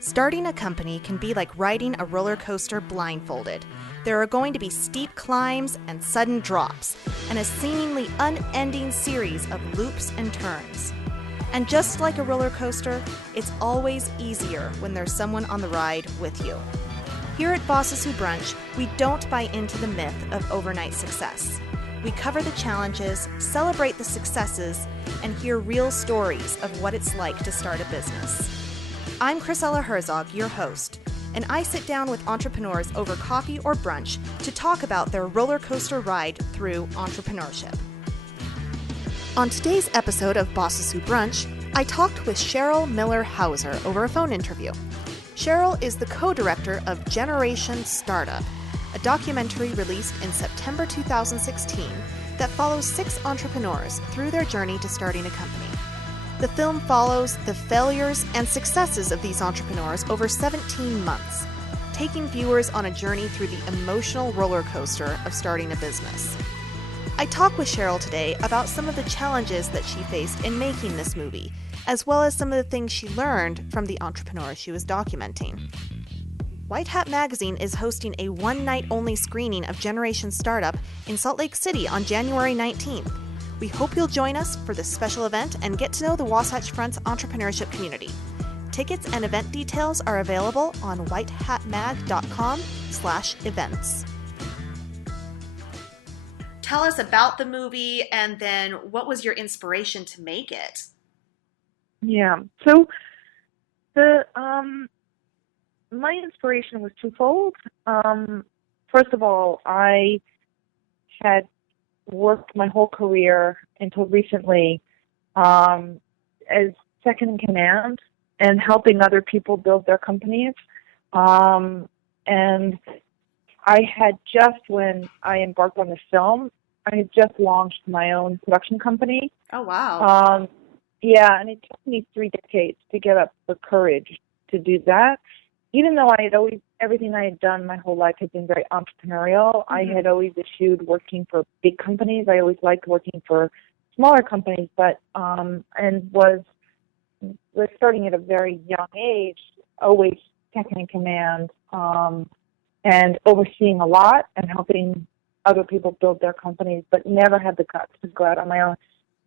Starting a company can be like riding a roller coaster blindfolded. There are going to be steep climbs and sudden drops, and a seemingly unending series of loops and turns. And just like a roller coaster, it's always easier when there's someone on the ride with you. Here at Bosses Who Brunch, we don't buy into the myth of overnight success. We cover the challenges, celebrate the successes, and hear real stories of what it's like to start a business. I'm Chrisella Herzog, your host, and I sit down with entrepreneurs over coffee or brunch to talk about their roller coaster ride through entrepreneurship. On today's episode of Bosses Who Brunch, I talked with Cheryl Miller Houser over a phone interview. Cheryl is the co-director of Generation Startup, a documentary released in September 2016 that follows 6 entrepreneurs through their journey to starting a company. The film follows the failures and successes of these entrepreneurs over 17 months, taking viewers on a journey through the emotional roller coaster of starting a business. I talk with Cheryl today about some of the challenges that she faced in making this movie, as well as some of the things she learned from the entrepreneurs she was documenting. WhiteHat Magazine is hosting a one-night-only screening of Generation Startup in Salt Lake City on January 19th. We hope you'll join us for this special event and get to know the Wasatch Front's entrepreneurship community. Tickets and event details are available on whitehatmag.com/events. Tell us about the movie, and then what was your inspiration to make it? Yeah. So the my inspiration was twofold. First of all, I had worked my whole career until recently as second in command and helping other people build their companies. And I had just, when I embarked on this film, I had just launched my own production company. Oh, wow. Yeah, and it took me 3 decades to get up the courage to do that. Even though I had always, everything I had done my whole life had been very entrepreneurial, I had always eschewed working for big companies. I always liked working for smaller companies, but, and was starting at a very young age, always second in command, and overseeing a lot and helping other people build their companies, but never had the guts to go out on my own.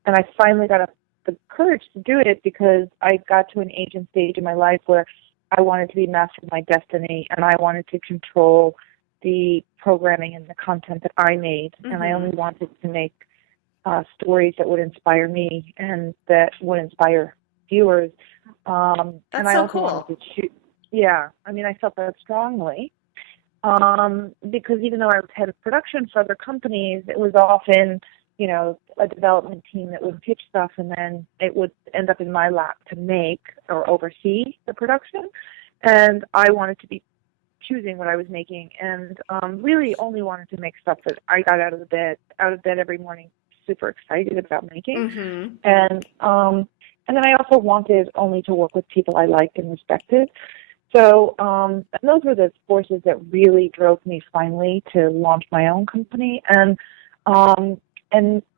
And I finally got the courage to do it because I got to an age and stage in my life where I wanted to be master of my destiny, and I wanted to control the programming and the content that I made, and I only wanted to make stories that would inspire me and that would inspire viewers. That's and I so also cool. wanted to shoot. Yeah, I mean, I felt that strongly because even though I was head of production for other companies, it was often, you know, a development team that would pitch stuff, and then it would end up in my lap to make or oversee the production. And I wanted to be choosing what I was making, and really only wanted to make stuff that I got out of bed every morning, super excited about making. And then I also wanted only to work with people I liked and respected. So and those were the forces that really drove me finally to launch my own company. And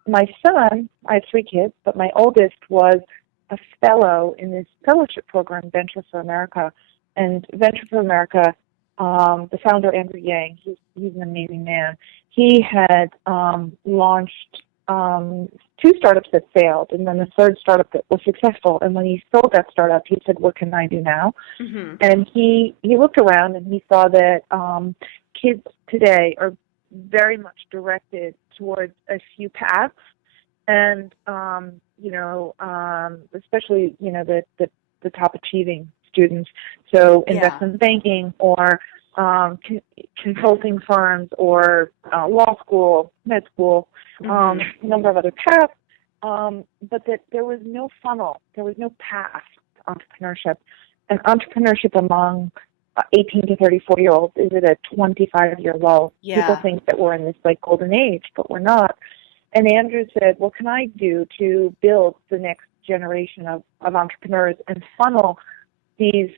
my son, I have 3 kids, but my oldest was a fellow in this fellowship program, Venture for America. And Venture for America, the founder, Andrew Yang, he's an amazing man. He had launched 2 startups that failed, and then the 3rd startup that was successful. And when he sold that startup, he said, "What can I do now?" And he looked around and he saw that kids today are very much directed towards a few paths, and especially the top achieving students. So investment banking or consulting firms or law school, med school, a number of other paths, but that there was no funnel, there was no path to entrepreneurship. And entrepreneurship among 18 to 34-year-olds is at a 25-year low. Yeah. People think that we're in this like golden age, but we're not. And Andrew said, what can I do to build the next generation of entrepreneurs and funnel these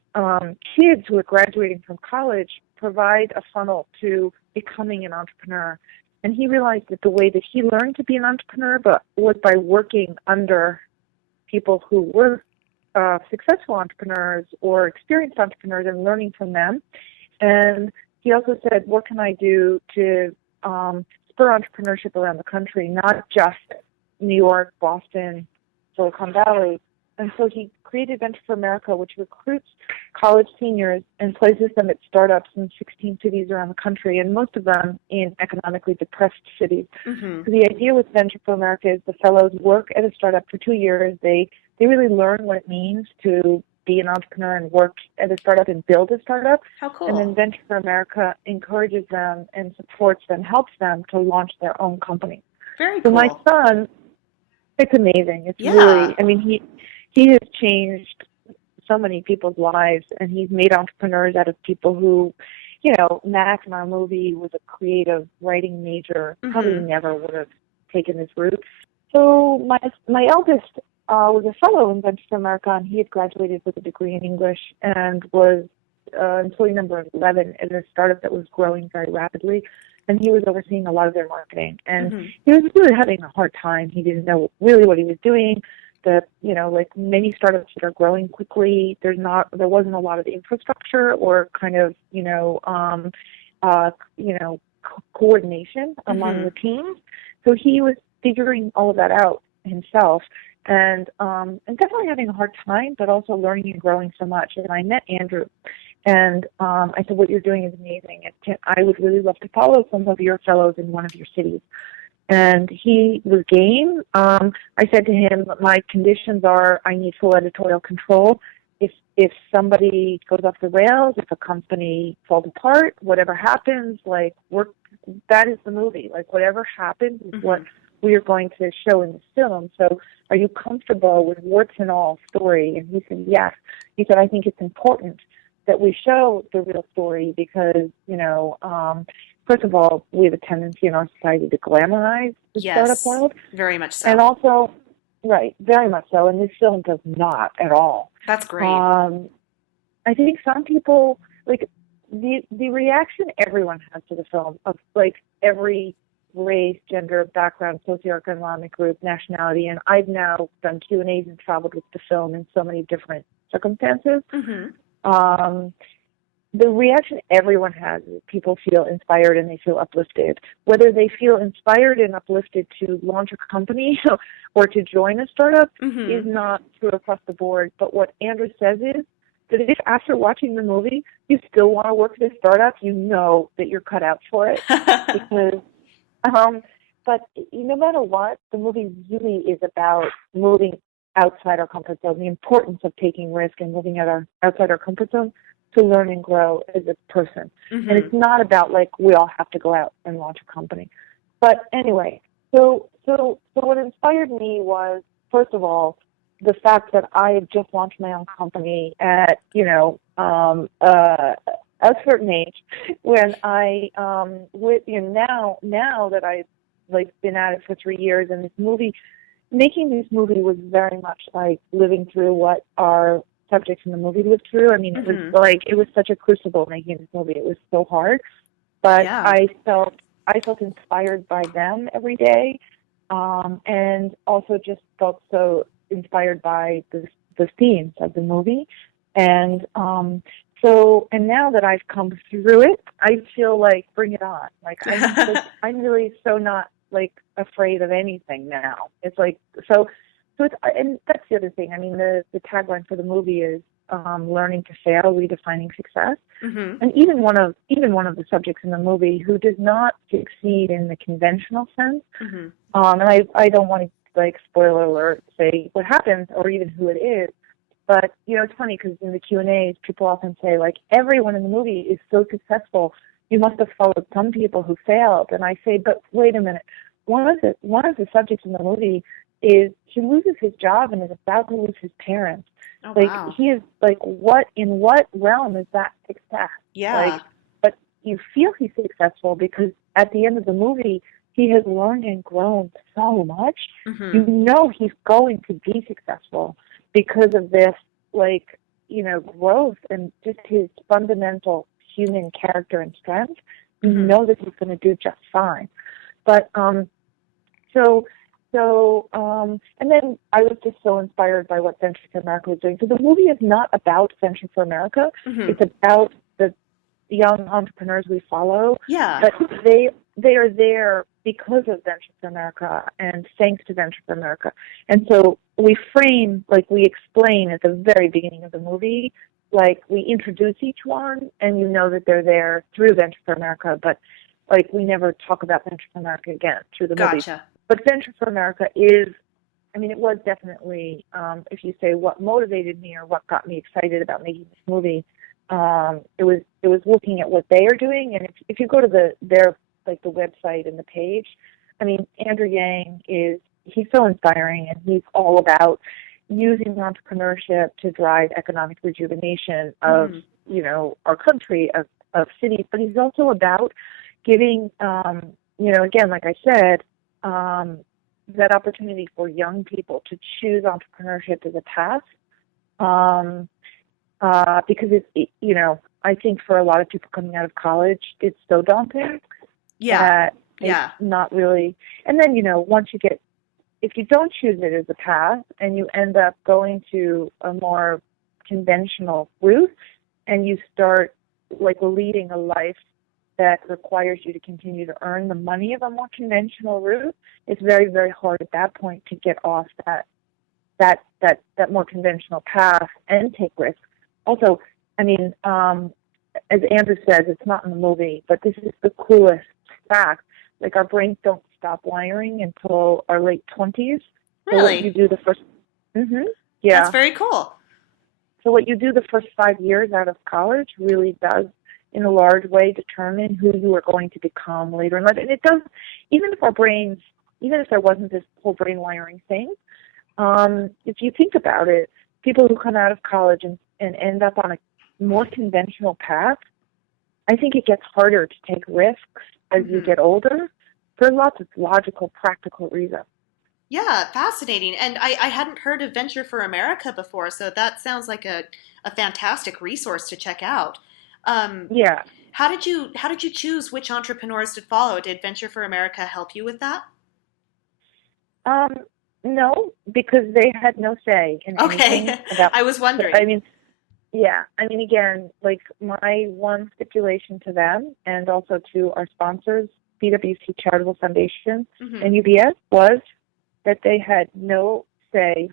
kids who are graduating from college, provide a funnel to becoming an entrepreneur. And he realized that the way that he learned to be an entrepreneur was by working under people who were successful entrepreneurs or experienced entrepreneurs and learning from them. And he also said, what can I do to spur entrepreneurship around the country, not just New York, Boston, Silicon Valley. And so he created Venture for America, which recruits college seniors and places them at startups in 16 cities around the country, and most of them in economically depressed cities. Mm-hmm. So the idea with Venture for America is the fellows work at a startup for 2 years. They really learn what it means to be an entrepreneur and work at a startup and build a startup. How cool. And then Venture for America encourages them and supports them, helps them to launch their own company. Very So cool. my son, it's amazing. It's Yeah. really, I mean, he has changed so many people's lives, and he's made entrepreneurs out of people who, you know, Mac in our movie was a creative writing major, Mm-hmm. probably never would have taken this route. So my eldest was a fellow in Venture for America, and he had graduated with a degree in English and was employee number 11 at a startup that was growing very rapidly. And he was overseeing a lot of their marketing. And Mm-hmm. he was really having a hard time. He didn't know really what he was doing. Like many startups that are growing quickly, there wasn't a lot of infrastructure or kind of, coordination among Mm-hmm. the teams. So he was figuring all of that out himself, and definitely having a hard time, but also learning and growing so much. And I met Andrew, and I said, what you're doing is amazing. I would really love to follow some of your fellows in one of your cities. And he was game. I said to him, my conditions are I need full editorial control. If somebody goes off the rails, if a company falls apart, whatever happens, that is the movie. Like, whatever happens is Mm-hmm. what we are going to show in the film. So are you comfortable with warts and all story? And he said, yes. He said, I think it's important that we show the real story because, first of all, we have a tendency in our society to glamorize the startup Yes, world. very much so. And also, right, very much so. And this film does not at all. That's great. I think some people, like, the reaction everyone has to the film, of, like, every race, gender, background, socioeconomic group, nationality, and I've now done Q&As and traveled with the film in so many different circumstances. Mm-hmm. The reaction everyone has is people feel inspired and they feel uplifted. Whether they feel inspired and uplifted to launch a company or to join a startup Mm-hmm. is not true across the board. But what Andrew says is that if after watching the movie you still want to work at a startup, you know that you're cut out for it. Because, but no matter what, the movie really is about moving outside our comfort zone, the importance of taking risk and moving outside our comfort zone to learn and grow as a person. Mm-hmm. And it's not about, like, we all have to go out and launch a company. But anyway, so what inspired me was, first of all, the fact that I had just launched my own company at, a certain age, when I, now that I've, like, been at it for 3 years, and making this movie was very much like living through what our subjects in the movie lived through. I mean, Mm-hmm. it was such a crucible making this movie. It was so hard, but Yeah. I felt inspired by them every day, and also just felt so inspired by the themes of the movie, and and now that I've come through it, I feel like, bring it on. Like, I'm really so not, like, afraid of anything now. It's like, so it's, and that's the other thing. I mean, the tagline for the movie is learning to fail, redefining success. Mm-hmm. And even one of the subjects in the movie who does not succeed in the conventional sense, Mm-hmm. and I don't want to, like, spoiler alert, say what happens or even who it is, but, it's funny because in the Q&As, people often say, like, everyone in the movie is so successful, you must have followed some people who failed. And I say, but wait a minute, one of the subjects in the movie is he loses his job and is about to lose his parents. Oh, Like, wow. he is, like, in what realm is that success? Yeah. Like, but you feel he's successful because at the end of the movie, he has learned and grown so much. Mm-hmm. You know he's going to be successful because of this, like, growth and just his fundamental human character and strength. You Mm-hmm. know that he's going to do just fine. But so So, and then I was just so inspired by what Venture for America was doing. So the movie is not about Venture for America. Mm-hmm. It's about the young entrepreneurs we follow. Yeah. But they are there because of Venture for America and thanks to Venture for America. And so we frame, like we explain at the very beginning of the movie, like we introduce each one and you know that they're there through Venture for America, but like we never talk about Venture for America again through the movie. Gotcha. But Venture for America is, I mean, it was definitely, if you say what motivated me or what got me excited about making this movie, it was looking at what they are doing. And if you go to their the website and the page, I mean, Andrew Yang he's so inspiring, and he's all about using entrepreneurship to drive economic rejuvenation of, our country, of cities. But he's also about giving, again, like I said, that opportunity for young people to choose entrepreneurship as a path, because I think for a lot of people coming out of college, it's so daunting. Yeah. It's not really. And then, once you get, if you don't choose it as a path and you end up going to a more conventional route and you start like leading a life that requires you to continue to earn the money of a more conventional route, it's very, very hard at that point to get off that more conventional path and take risks. Also, I mean, as Andrew says, it's not in the movie, but this is the coolest fact. Like, our brains don't stop wiring until our late 20s. Really? So what you do the first, yeah. That's very cool. So what you do the first 5 years out of college really does, in a large way, determine who you are going to become later in life. And it does, even if there wasn't this whole brain wiring thing, if you think about it, people who come out of college and end up on a more conventional path, I think it gets harder to take risks as you get older for lots of logical, practical reasons. Yeah, fascinating. And I hadn't heard of Venture for America before, so that sounds like a fantastic resource to check out. Yeah. How did you choose which entrepreneurs to follow? Did Venture for America help you with that? No, because they had no say in anything about. I was wondering. I mean, yeah. I mean, again, like my one stipulation to them and also to our sponsors, PwC Charitable Foundation and UBS, was that they had no say.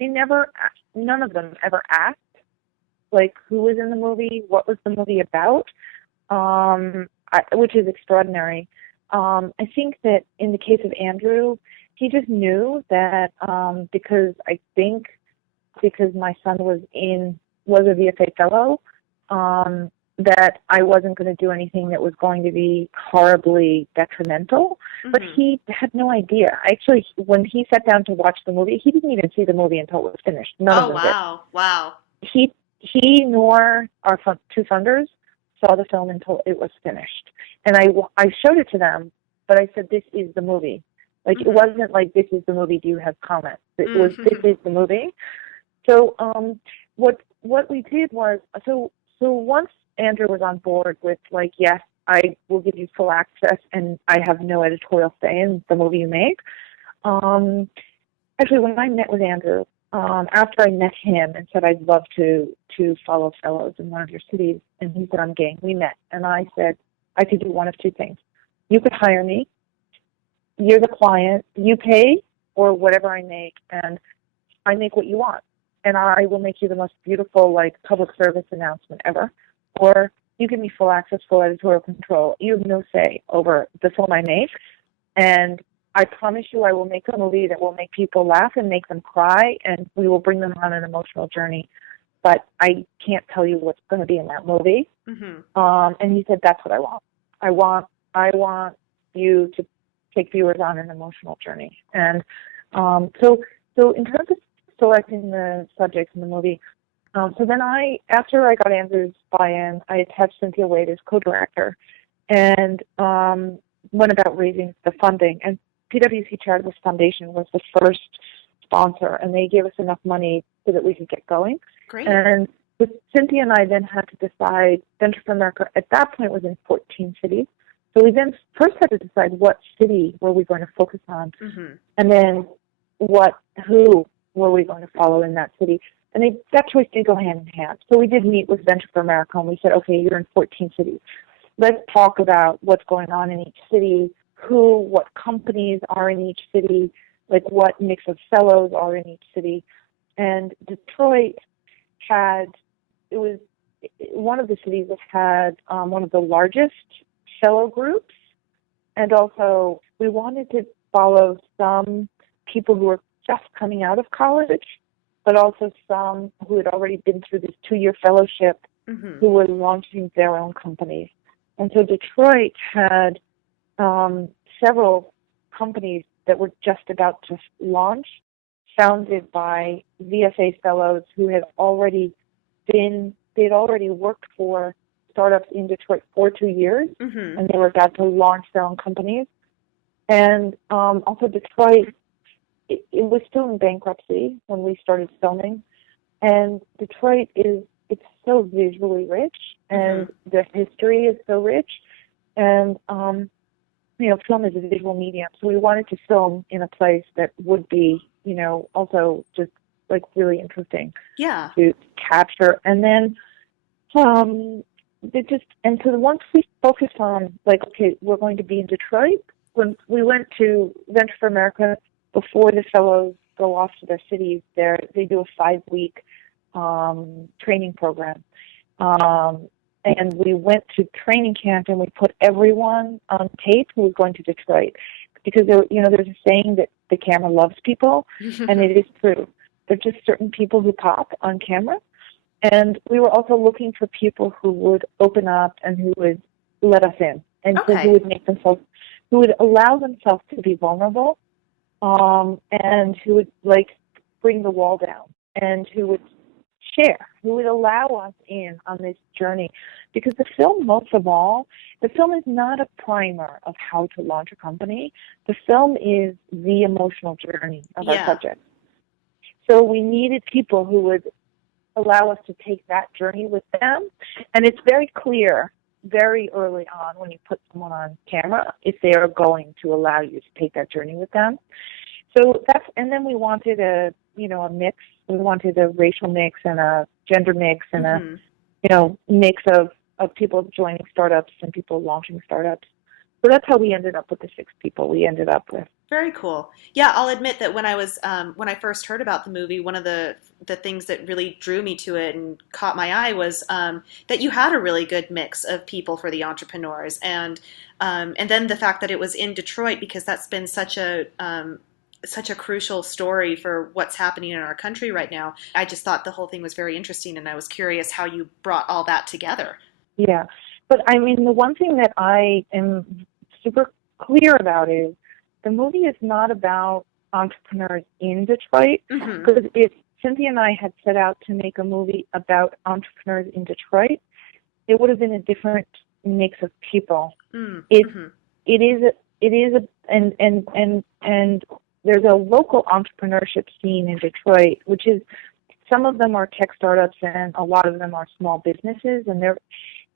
None of them ever asked, like, who was in the movie, what was the movie about, which is extraordinary. I think that in the case of Andrew, he just knew that because my son was a VFA fellow, that I wasn't going to do anything that was going to be horribly detrimental. But he had no idea. Actually, when he sat down to watch the movie, he didn't even see the movie until it was finished. None of them did. Wow. He nor our two funders saw the film until it was finished. And I showed it to them, but I said, this is the movie. Like, it wasn't like, this is the movie, do you have comments? It was, this is the movie. So what we did was, so once Andrew was on board with, like, yes, I will give you full access and I have no editorial say in the movie you make. Actually, when I met with Andrew, after I met him and said I'd love to follow fellows in one of your cities, and he said, I'm game. We met, and I said I could do one of two things. You could hire me. You're the client. You pay or whatever I make, and I make what you want, and I will make you the most beautiful, like, public service announcement ever. Or you give me full access, full editorial control. You have no say over the film I make, and I promise you I will make a movie that will make people laugh and make them cry, and we will bring them on an emotional journey. But I can't tell you what's going to be in that movie. And he said, that's what I want. I want you to take viewers on an emotional journey. And so in terms of selecting the subjects in the movie, so then after I got Andrew's buy-in, I attached Cynthia Wade as co-director and went about raising the funding. And PwC Charitable Foundation was the first sponsor, and they gave us enough money so that we could get going. Great. And with Cynthia and I then had to decide, Venture for America at that point was in 14 cities. So we then first had to decide what city were we going to focus on, and then who were we going to follow in that city. And that choice did go hand in hand. So we did meet with Venture for America, and we said, okay, you're in 14 cities. Let's talk about what's going on in each city, what companies are in each city, like what mix of fellows are in each city. And Detroit it was one of the cities that had one of the largest fellow groups. And also we wanted to follow some people who were just coming out of college, but also some who had already been through this 2-year fellowship who were launching their own companies. And so Detroit had several companies that were just about to launch, founded by VFA fellows who had they'd already worked for startups in Detroit for 2 years, and they were about to launch their own companies. And also Detroit, it was still in bankruptcy when we started filming, and Detroit it's so visually rich, and the history is so rich, and film is a visual medium, so we wanted to film in a place that would be, also just like really interesting to capture. And then so once we focused on like, okay, we're going to be in Detroit, when we went to Venture for America, before the fellows go off to their cities, they do a 5-week training program. And we went to training camp, and we put everyone on tape who was going to Detroit, because there's a saying that the camera loves people, and it is true. There are just certain people who pop on camera, and we were also looking for people who would open up and who would let us in, and who would allow themselves to be vulnerable, and who would like bring the wall down, and who would share, who would allow us in on this journey. Because the film, most of all, the film is not a primer of how to launch a company. The film is the emotional journey of our subject. So we needed people who would allow us to take that journey with them. And it's very clear very early on when you put someone on camera if they are going to allow you to take that journey with them. So and then we wanted a mix. We wanted a racial mix and a gender mix and a mix of people joining startups and people launching startups. So that's how we ended up with the 6 people we ended up with. Very cool. Yeah, I'll admit that when I first heard about the movie, one of the things that really drew me to it and caught my eye was that you had a really good mix of people for the entrepreneurs, and then the fact that it was in Detroit, because that's been such a crucial story for what's happening in our country right now. I just thought the whole thing was very interesting, and I was curious how you brought all that together. Yeah, but I mean, the one thing that I am super clear about is the movie is not about entrepreneurs in Detroit, because if Cynthia and I had set out to make a movie about entrepreneurs in Detroit, it would have been a different mix of people. It is there's a local entrepreneurship scene in Detroit, which is, some of them are tech startups and a lot of them are small businesses, and there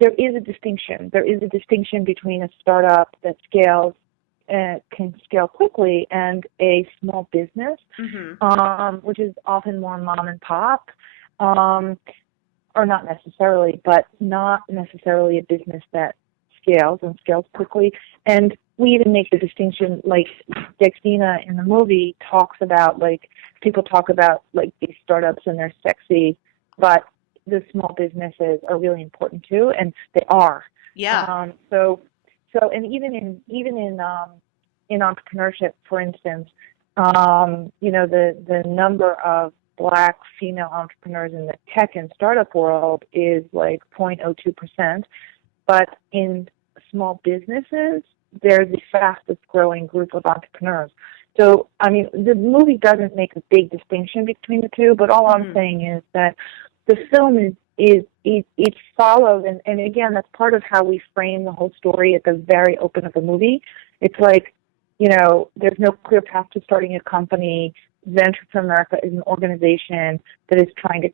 is a distinction. There is a distinction between a startup that can scale quickly and a small business, which is often more mom and pop, or not necessarily, but not necessarily a business that scales quickly. And we even make the distinction, like Dextina in the movie talks about, like, people talk about like these startups and they're sexy, but the small businesses are really important too, and they are. Yeah. And even in entrepreneurship, for instance, the number of Black female entrepreneurs in the tech and startup world is like 0.02%, but in small businesses, they're the fastest growing group of entrepreneurs. So, I mean, the movie doesn't make a big distinction between the two, but all I'm saying is that the film it follows, and again, that's part of how we frame the whole story at the very open of the movie. It's like, there's no clear path to starting a company. Venture for America is an organization that is trying to,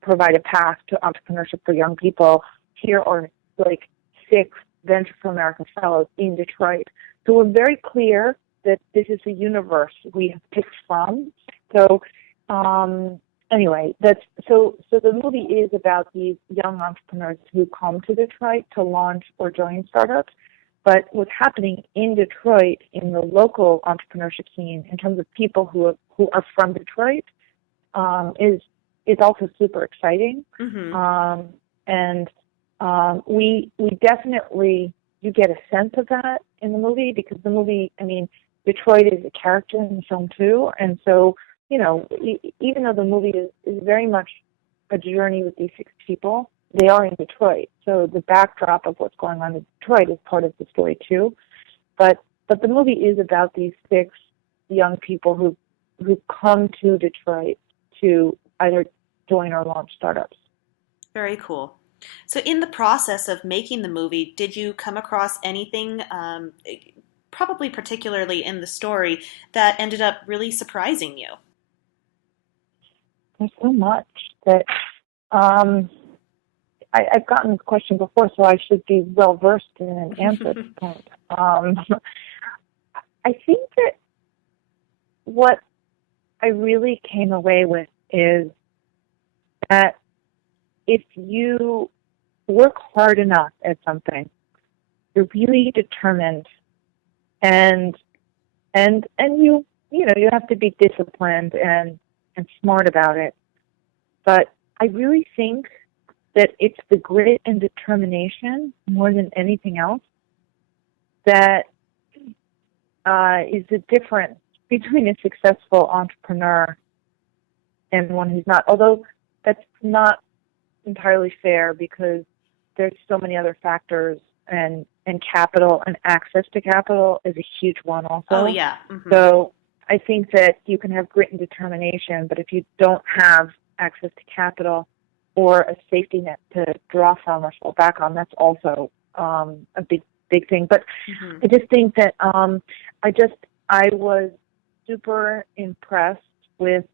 provide a path to entrepreneurship for young people. Here are like 6 Venture for America Fellows in Detroit. So we're very clear that this is a universe we have picked from. So anyway, so the movie is about these young entrepreneurs who come to Detroit to launch or join startups. But what's happening in Detroit, in the local entrepreneurship scene, in terms of people who are from Detroit, is also super exciting. Mm-hmm. And we definitely, you get a sense of that in the movie, because the movie, I mean, Detroit is a character in the film too, and so, you know, even though the movie is very much a journey with these 6 people, they are in Detroit. So the backdrop of what's going on in Detroit is part of the story too. But the movie is about these 6 young people who come to Detroit to either join or launch startups. Very cool. So in the process of making the movie, did you come across anything, probably particularly in the story, that ended up really surprising you? There's so much that I've gotten this question before, so I should be well versed in an answer at this point. I think that what I really came away with is that if you work hard enough at something, you're really determined, and you know, you have to be disciplined and smart about it. But I really think that it's the grit and determination more than anything else that is the difference between a successful entrepreneur and one who's not. Although that's not entirely fair, because there's so many other factors, and capital and access to capital is a huge one also. Oh, yeah. Mm-hmm. So I think that you can have grit and determination, but if you don't have access to capital or a safety net to draw from or fall back on, that's also a big thing. But mm-hmm. I just think that I was super impressed with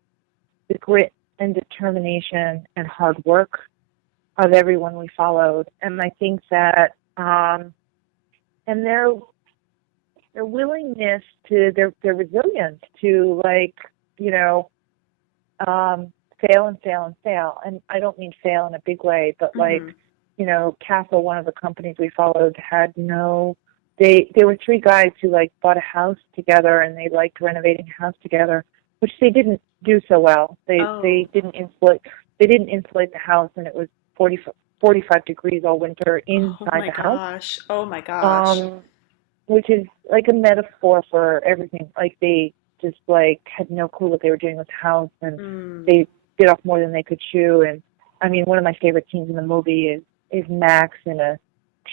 the grit and determination and hard work of everyone we followed, and I think that and their willingness to their resilience to, like, you know, fail and fail and fail. And I don't mean fail in a big way, but mm-hmm. like, you know, Castle, one of the companies we followed, had there were 3 guys who like bought a house together, and they liked renovating a house together, which they didn't do so well. They didn't insulate the house, and it was 45 degrees all winter inside the house. Oh my gosh. Which is like a metaphor for everything. Like, they just like had no clue what they were doing with the house, and they bit off more than they could chew. And I mean, one of my favorite scenes in the movie is Max in a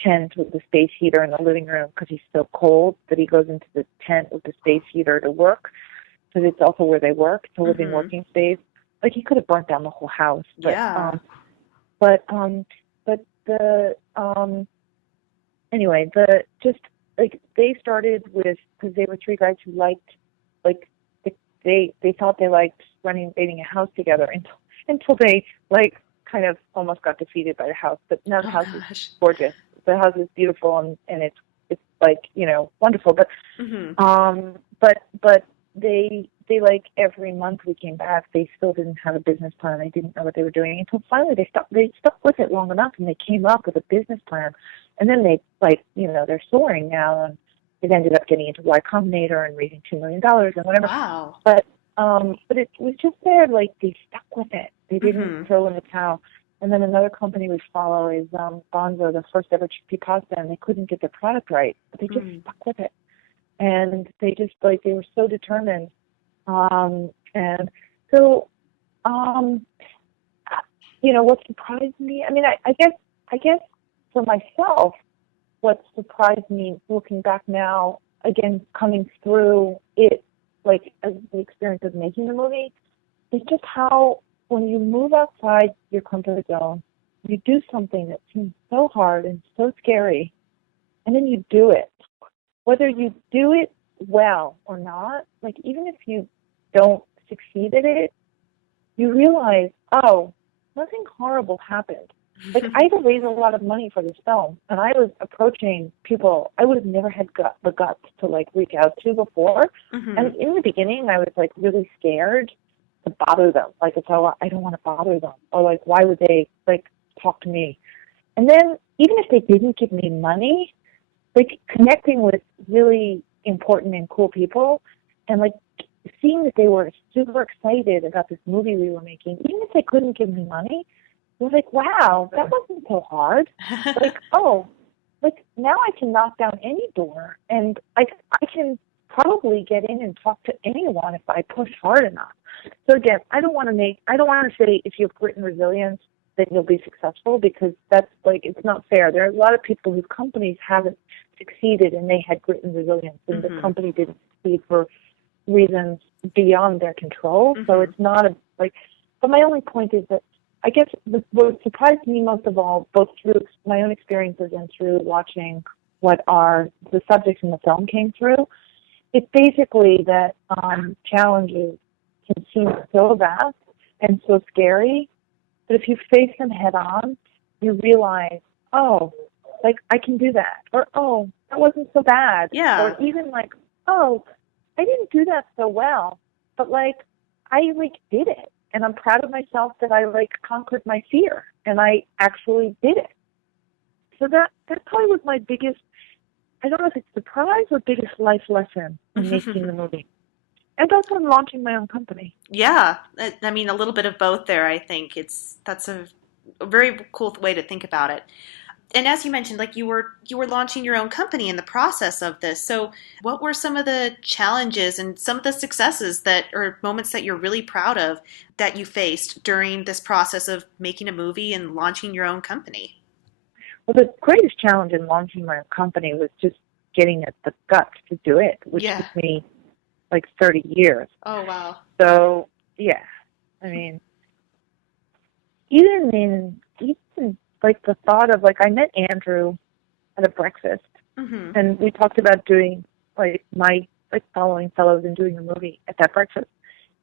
tent with the space heater in the living room because he's so cold that he goes into the tent with the space heater to work, because it's also where they work. It's a living working space. Like, he could have burnt down the whole house. But, yeah. Anyway, they started with, because they were 3 guys who liked, like, they thought they liked renovating a house together until they, like, kind of almost got defeated by the house. But now the house is gorgeous. The house is beautiful, and it's like, you know, wonderful. But but they like, every month we came back, they still didn't have a business plan. They didn't know what they were doing until finally they stuck with it long enough, and they came up with a business plan. And then they, like, you know, they're soaring now, and it ended up getting into Y Combinator and raising $2 million and whatever. Wow. But it was just there, like, they stuck with it. They didn't throw in the towel. And then another company we follow is Bonzo, the first ever chickpea pasta, and they couldn't get their product right, but they just stuck with it. And they just, like, they were so determined. And so, you know, what surprised me, I mean, I guess for myself, what surprised me looking back now, again, coming through it, like, as the experience of making the movie, is just how, when you move outside your comfort zone, you do something that seems so hard and so scary, and then you do it. Whether you do it well or not, like, even if you don't succeed at it, you realize, oh, nothing horrible happened. Like, I had to raise a lot of money for this film, and I was approaching people I would have never had the guts to, like, reach out to before. Mm-hmm. And in the beginning, I was, like, really scared to bother them. Like, it's all, I don't want to bother them. Or, like, why would they, like, talk to me? And then, even if they didn't give me money, like, connecting with really important and cool people and, like, seeing that they were super excited about this movie we were making, even if they couldn't give me money, I was like, wow, that wasn't so hard. Like, oh, like, now I can knock down any door, and I can probably get in and talk to anyone if I push hard enough. So again, I don't want to say if you have grit and resilience, then you'll be successful, because that's, like, it's not fair. There are a lot of people whose companies haven't succeeded and they had grit and resilience, and the company didn't succeed for reasons beyond their control. So it's not but my only point is that I guess what surprised me most of all, both through my own experiences and through watching what are the subjects in the film came through, it's basically that challenges can seem so vast and so scary, but if you face them head on, you realize, oh, like, I can do that, or, oh, that wasn't so bad, or even like, oh, I didn't do that so well, but, like, I, like, did it. And I'm proud of myself that I, like, conquered my fear, and I actually did it. So that probably was my biggest, I don't know if it's surprise or biggest life lesson in making the movie. And also in launching my own company. Yeah. I mean, a little bit of both there, I think. That's a very cool way to think about it. And as you mentioned, like, you were launching your own company in the process of this. So what were some of the challenges and some of the successes or moments that you're really proud of that you faced during this process of making a movie and launching your own company? Well, the greatest challenge in launching my own company was just getting the guts to do it, which took me like 30 years. Oh, wow. So, yeah. I mean, even like the thought of, like, I met Andrew at a breakfast, and we talked about doing, like, my, like, following fellows and doing a movie at that breakfast.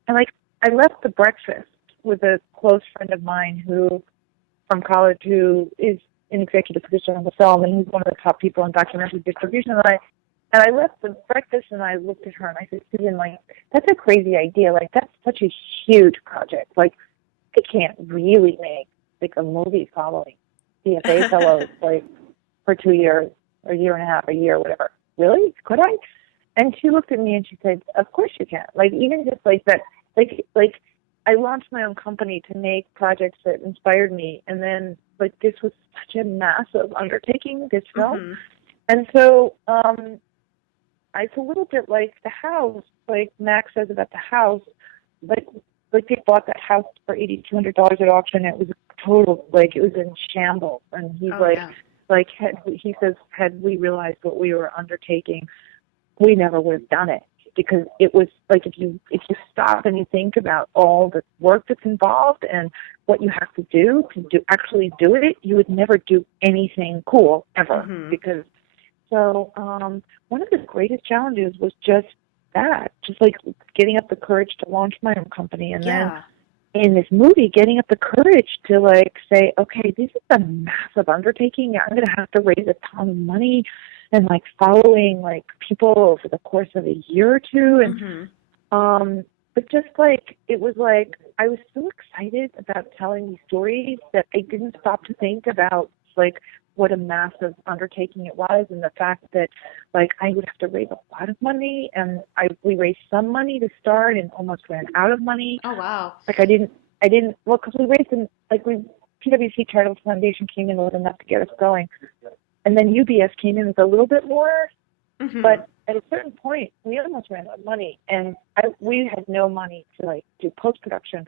And, like, I left the breakfast with a close friend of mine from college who is an executive producer on the film, and he's one of the top people in documentary distribution. And I left the breakfast, and I looked at her, and I said, Susan, like, that's a crazy idea. Like, that's such a huge project. Like, I can't really make, like, a movie following CFA fellows, like, for 2 years, or a year and a half, a year, whatever. Really? Could I? And she looked at me and she said, of course you can. Like, even just like that, like I launched my own company to make projects that inspired me. And then, like, this was such a massive undertaking, this film. And so, it's a little bit like the house, like Max says about the house, like they bought that house for $8,200 at auction. It was a total, like, it was in shambles. And he's he says, had we realized what we were undertaking, we never would have done it, because it was like, if you stop and you think about all the work that's involved and what you have to actually do it, you would never do anything cool ever. Because one of the greatest challenges was just like getting up the courage to launch my own company, and then in this movie, getting up the courage to, like, say, okay, this is a massive undertaking. I'm going to have to raise a ton of money, and, like, following, like, people over the course of a year or two. And, but just, like, it was like, I was so excited about telling these stories that I didn't stop to think about, like, what a massive undertaking it was, and the fact that, like, I would have to raise a lot of money, and we raised some money to start and almost ran out of money. Oh, wow. Like, well, because we raised them, like, PwC Charitable Foundation came in with enough to get us going. And then UBS came in with a little bit more, but at a certain point, we almost ran out of money, and we had no money to, like, do post-production,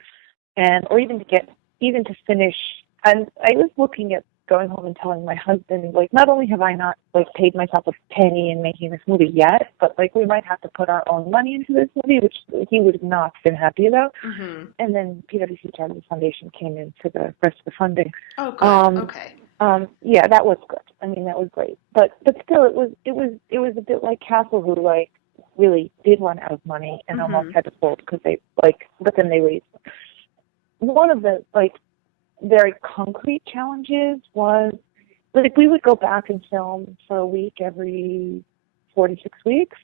or even to finish. And I was looking at going home and telling my husband, like, not only have I not, like, paid myself a penny in making this movie yet, but, like, we might have to put our own money into this movie, which he would have not been happy about. And then PwC Charitable Foundation came in for the rest of the funding. Oh, good. Okay. Yeah, that was good. I mean, that was great. But still, it was a bit like Castle, who, like, really did run out of money and almost had to fold because they, like, but then they raised. One of the, like, very concrete challenges was, like, we would go back and film for a week every 4 to 6 weeks,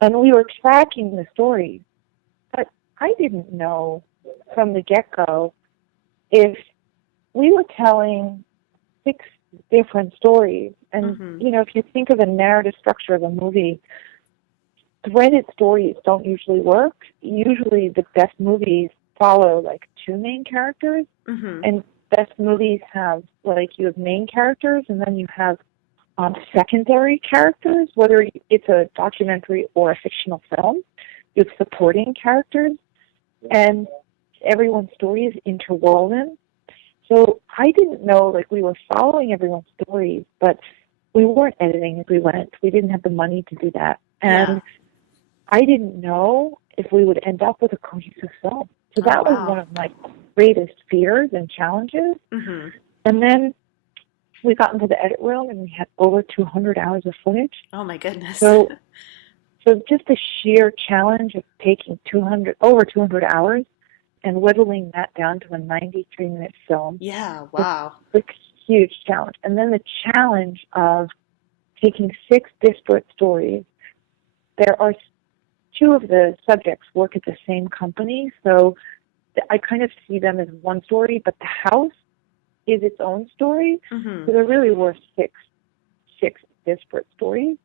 and we were tracking the stories. But I didn't know from the get-go if we were telling 6 different stories. And, you know, if you think of the narrative structure of a movie, threaded stories don't usually work. Usually the best movies follow, like, 2 main characters, and best movies have, like, you have main characters, and then you have secondary characters, whether it's a documentary or a fictional film. You have supporting characters, and everyone's story is interwoven. So I didn't know, like, we were following everyone's stories, but we weren't editing as we went. We didn't have the money to do that. And I didn't know if we would end up with a cohesive film. So that was one of my greatest fears and challenges. And then we got into the edit room, and we had over 200 hours of footage. Oh, my goodness. So just the sheer challenge of taking over 200 hours and whittling that down to a 93-minute film. Yeah, wow. It's a huge challenge. And then the challenge of taking 6 disparate stories. There are 2 of the subjects work at the same company, so I kind of see them as one story, but the house is its own story. So there really were six disparate stories.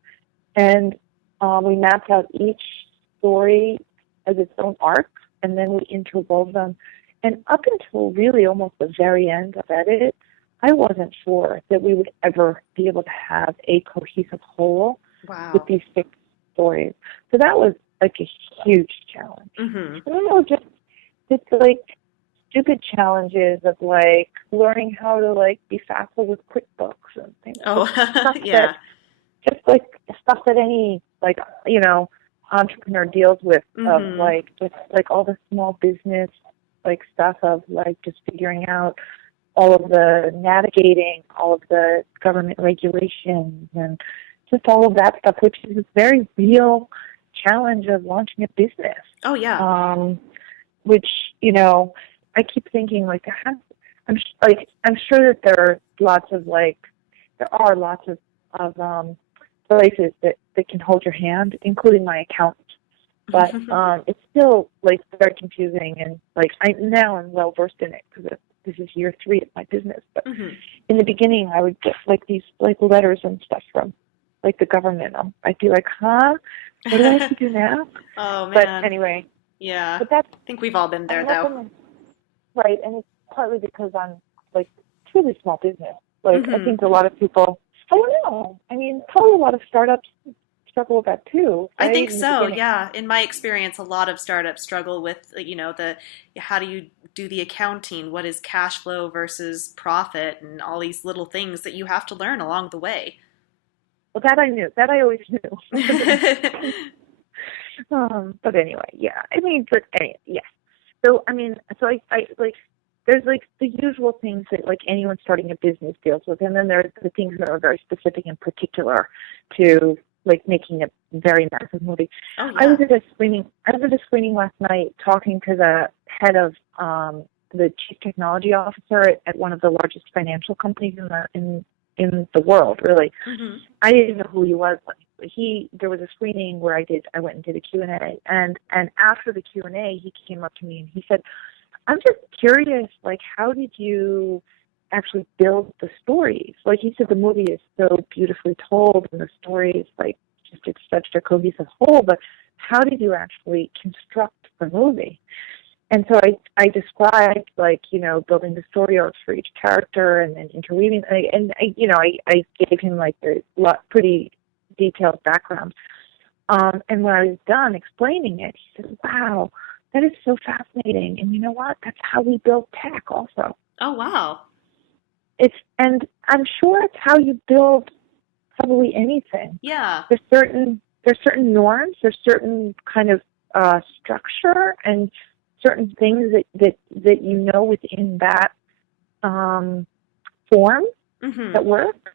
And we mapped out each story as its own arc, and then we interwove them. And up until really almost the very end of edit, I wasn't sure that we would ever be able to have a cohesive whole with these 6 stories. So that was, like, a huge challenge. I don't know, just like stupid challenges of, like, learning how to, like, be facile with QuickBooks and things. Just like stuff that any, like, you know, entrepreneur deals with, of, like, just like all the small business, like, stuff of, like, just figuring out all of the navigating, all of the government regulations, and just all of that stuff, which is a very real challenge of launching a business. Which, you know, I keep thinking, like, I'm sure that there are lots of places that can hold your hand, including my accountant. But it's still, like, very confusing, and, like, I'm well versed in it because this is year 3 of my business. But in the beginning, I would get, like, these, like, letters and stuff from, like, the government. I'd be like, huh? What do I have to do now? Oh, man. But anyway. Yeah. But I think we've all been there, though. Right, and it's partly because I'm, like, truly small business. Like, I think a lot of people, I don't know. I mean, probably a lot of startups struggle with that, too. Right? I think so, yeah. In my experience, a lot of startups struggle with, you know, how do you do the accounting? What is cash flow versus profit? And all these little things that you have to learn along the way. Well, that I knew. That I always knew. But anyway, yeah. I mean, yes. So, I mean, I like, there's, like, the usual things that, like, anyone starting a business deals with, and then there's the things that are very specific and particular to, like, making a very massive movie. I was at a screening last night talking to the head of the chief technology officer at one of the largest financial companies in the world, really. I didn't know who he was. There was a screening where I went and did a Q&A, and after the Q&A, he came up to me and he said, I'm just curious, like, how did you actually build the stories? Like, he said, the movie is so beautifully told, and the story is, like, just, it's such a cohesive whole, but how did you actually construct the movie? And so I described, like, you know, building the story arcs for each character and then interweaving, and I gave him, like, a pretty detailed background. And when I was done explaining it, he said, wow, that is so fascinating. And you know what? That's how we build tech also. Oh, wow. And I'm sure it's how you build probably anything. Yeah. There's certain norms, there's certain kind of structure and certain things that you know within that form that work.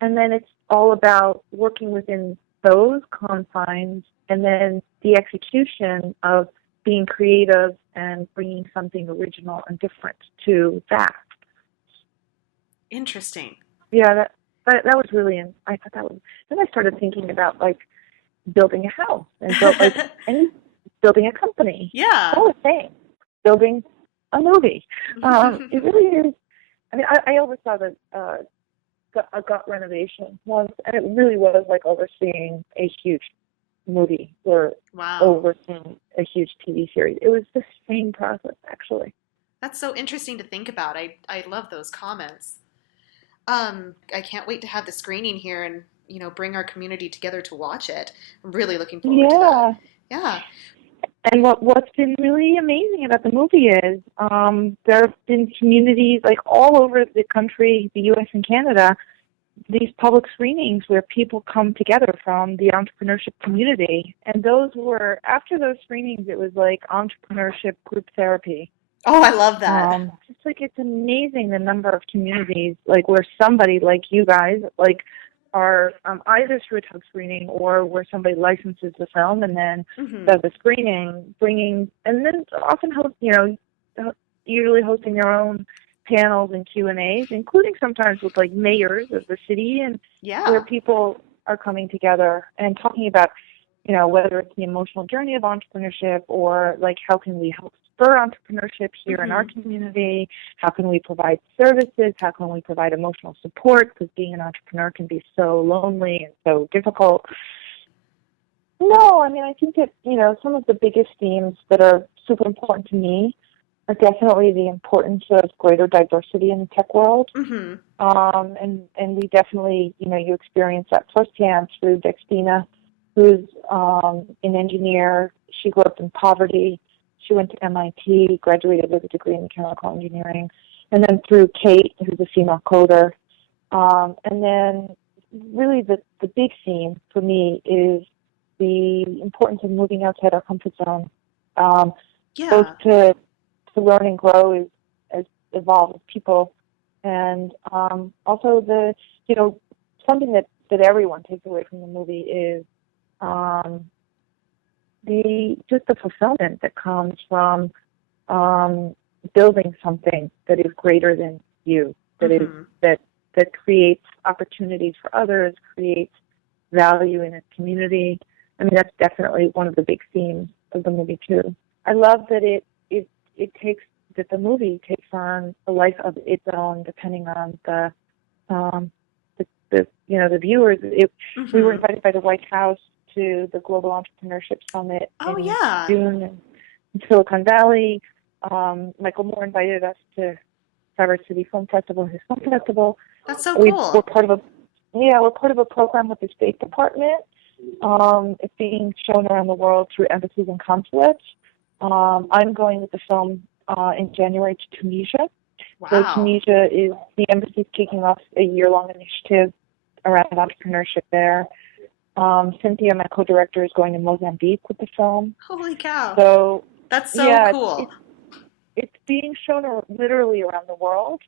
And then it's all about working within those confines, and then the execution of being creative and bringing something original and different to that. Interesting. Yeah, that was really, I thought that was, then I started thinking about like building a house and building a company. Yeah. All the same. Building a movie. It really is. I mean, I oversaw a gut renovation once, and it really was like overseeing a huge movie or overseeing a huge TV series. It was the same process, actually. That's so interesting to think about. I love those comments. I can't wait to have the screening here and, bring our community together to watch it. I'm really looking forward to that. Yeah. And what's been really amazing about the movie is there have been communities like all over the country, the U.S. and Canada, these public screenings where people come together from the entrepreneurship community. And after those screenings, it was like entrepreneurship group therapy. Oh, I love that. It's like, it's amazing the number of communities like where somebody like you guys like are either through a tug screening or where somebody licenses the film and then does the screening, and then often usually hosting their own panels and Q&As, including sometimes with like mayors of the city, and where people are coming together and talking about, whether it's the emotional journey of entrepreneurship or like how can we help spur entrepreneurship here in our community, how can we provide services, how can we provide emotional support, because being an entrepreneur can be so lonely and so difficult. No, I mean, I think that, some of the biggest themes that are super important to me are definitely the importance of greater diversity in the tech world. And we definitely, you experience that firsthand through Dextina, who's an engineer. She grew up in poverty. She went to MIT, graduated with a degree in mechanical engineering. And then through Kate, who's a female coder. And then really the big theme for me is the importance of moving outside our comfort zone. Both to learn and grow as evolve as people. And also something that everyone takes away from the movie is the fulfillment that comes from building something that is greater than you, that creates opportunities for others, creates value in a community. I mean, that's definitely one of the big themes of the movie too. I love that the movie takes on a life of its own, depending on the viewers. We were invited by the White House to the Global Entrepreneurship Summit in June in Silicon Valley. Michael Moore invited us to Traverse City Film Festival, his film festival. That's so cool. We're part of a program with the State Department. It's being shown around the world through embassies and consulates. I'm going with the film in January to Tunisia. Wow. So Tunisia is the embassy's kicking off a year-long initiative around entrepreneurship there. Cynthia, my co-director, is going to Mozambique with the film. Holy cow. So that's so cool. It's being shown literally around the world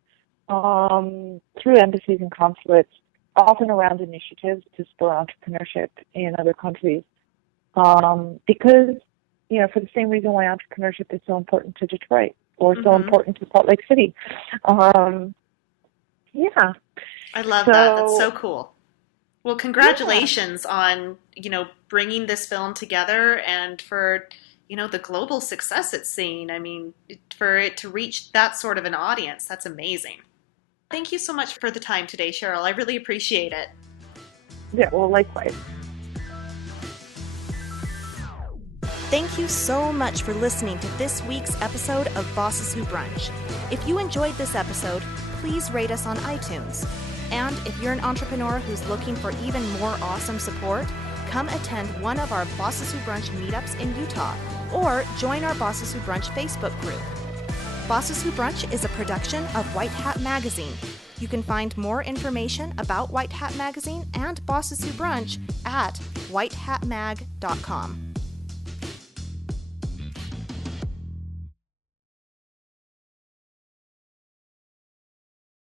through embassies and consulates, often around initiatives to spur entrepreneurship in other countries. Because, for the same reason why entrepreneurship is so important to Detroit or so important to Salt Lake City. I love that. That's so cool. Well, congratulations on, bringing this film together and for, the global success it's seeing. I mean, for it to reach that sort of an audience, that's amazing. Thank you so much for the time today, Cheryl. I really appreciate it. Yeah, well, likewise. Thank you so much for listening to this week's episode of Bosses Who Brunch. If you enjoyed this episode, please rate us on iTunes. And if you're an entrepreneur who's looking for even more awesome support, come attend one of our Bosses Who Brunch meetups in Utah, or join our Bosses Who Brunch Facebook group. Bosses Who Brunch is a production of WhiteHat Magazine. You can find more information about WhiteHat Magazine and Bosses Who Brunch at whitehatmag.com.